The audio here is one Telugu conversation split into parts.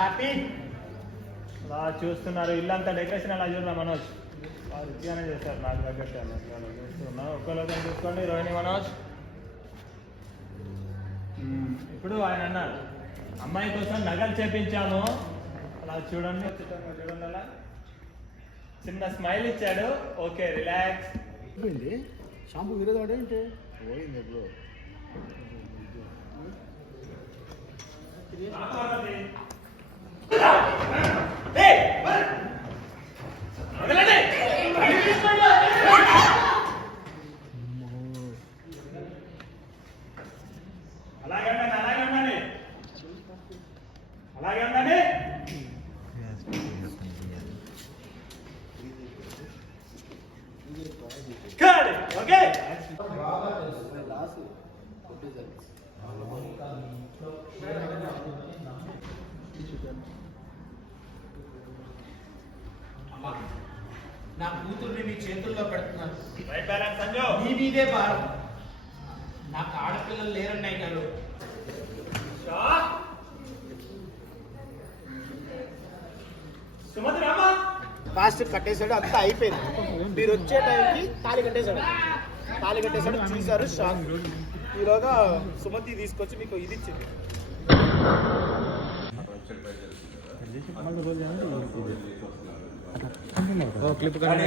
హ్యాపీ అలా చూస్తున్నారు. ఇల్లంతా డెకరేషన్ అలా చూడరా మనోజ్? వాళ్ళు ఇట్లానే చేస్తారు నాకు తగ్గట్టు అలా అలా చూస్తున్నాం. ఒక్కలోకం చూసుకోండి? రోహిణి మనోజ్. ఇప్పుడు ఆయన అన్నారు. అమ్మాయి కోసం నగలు చేపించాము అలా చూడండి. చూడండి అలా. చిన్న స్మైల్ ఇచ్చాడు. Okay relax. అయిపోయింది షాంపూ వేరేది వాడేంటి పోయింది ఎప్పుడు Ei, vai! నా కూతుర్ని మీ చేతుల్లో పెడుతున్నాను. మీ మీదే భారం. నాకు ఆడపిల్లలు లేరన్నాయి గారు. Shot. సుమతి రామా? ఫాస్ట్ కట్టేశాడు అంతా అయిపోయింది. మీరు వచ్చే టైంకి తాళి కట్టేశాడు. తాళి కట్టేశాడు చూశారు షాక్ ఈలోగా సుమతి తీసుకొచ్చి మీకు ఇది ఇచ్చింది. क्लिप करने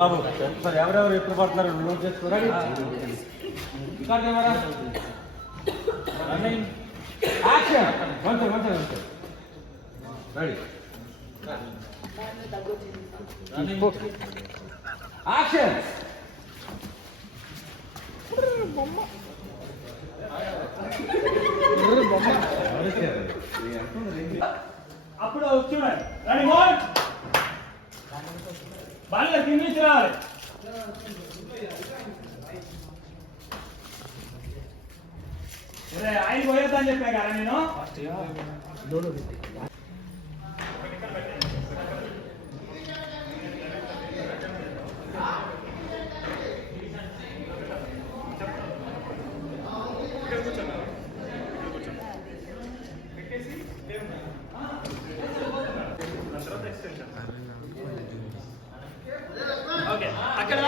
బాబు సార్ ఎవరెవరు ఎప్పుడు పడుతున్నారు నోట్ చేసుకోరా action one second one second ready action అప్పుడు చూడండి రెడీ మోడ్ బాగా కింద నుంచి రావాలి. ఆయన పోయేద్దని చెప్పా కదా నేను. ఓకే అక్కడ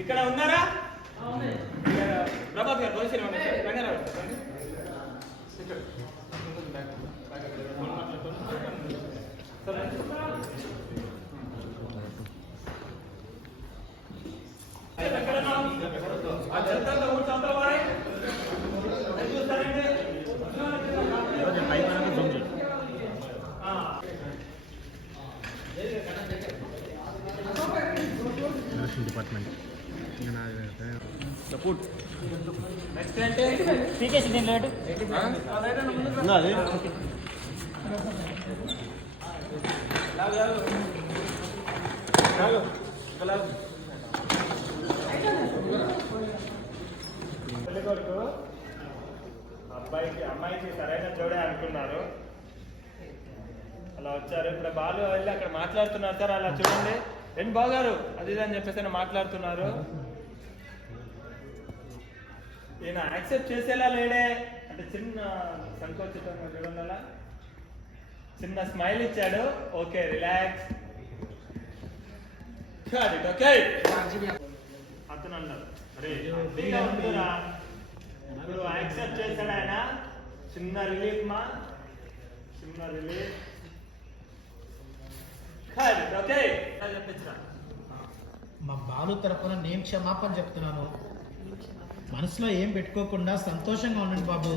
ఇక్కడ ఉన్నారా? ప్రభాత్ గారు ఉన్నారు రంగారావు నెక్స్ట్ పీకేసి దీని లేటు. పెళ్ళి కొడుకు అబ్బాయికి అమ్మాయికి సరైన జోడే అనుకున్నారు. అలా వచ్చారు. ఇప్పుడు బాలు వెళ్ళి అక్కడ మాట్లాడుతున్నారు సార్. అలా చూడండి. ఏంటి బాగారు? అది ఇది అని చెప్పేసి మాట్లాడుతున్నారు. ఈయన యాక్సెప్ట్ చేసేలా లేడే. అంటే చిన్న సంకోచితంగా చూడండి అలా చిన్న స్మైల్ ఇచ్చాడు. ఓకే రిలాక్స్ ఓకే అతను అన్నాడు. అరే ఇప్పుడు యాక్సెప్ట్ చేశాడు ఆయన. చిన్న రిలీఫ్ మా. చిన్న రిలీఫ్ ఓకే చెప్పించరా మా బాలు తరపున నేను క్షమాపణ చెప్తున్నాను. మనసులో ఏం పెట్టుకోకుండా సంతోషంగా ఉండండి బాబు.